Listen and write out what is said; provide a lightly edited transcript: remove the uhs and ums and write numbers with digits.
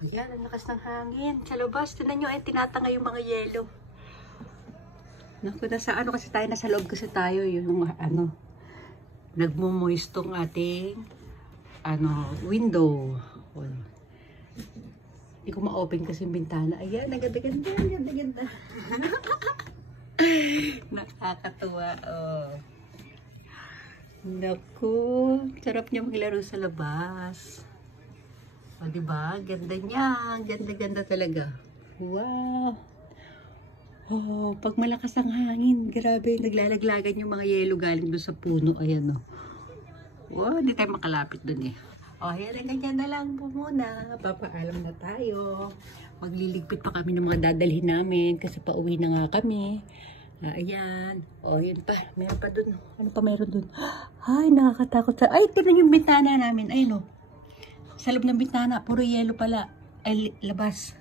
Ayan, ang lakas ng hangin. Sa labas, tinan nyo ay tinatanga yung mga yelo. Naku, nasa ano kasi tayo, nasa loob kasi tayo, yung ano, nagmo-moist tong ating, window. Hindi ko ma-open kasi yung bintana. Ayan, naganda-ganda, ganda-ganda. Nakakatuwa, oh. Naku, sarap niya maglaro sa labas. O, diba? Ganda niya. Ganda-ganda talaga. Wow. Oh, pag malakas ang hangin, grabe, naglalaglagan yung mga yelo galing doon sa puno. Ayan, oh. Wow, hindi tayo makalapit doon eh. O, ayan, ganyan na lang po muna. Papaalam na tayo. Magliligpit pa kami ng mga dadalhin namin kasi pauwi na nga kami. Ayan. O, yun pa. Meron pa dun. Ano pa meron dun? Ay, nakakatakot. Ay, tignan yung bintana namin. Ay, no. Sa loob ng bintana, puro yelo pala. Ay, labas.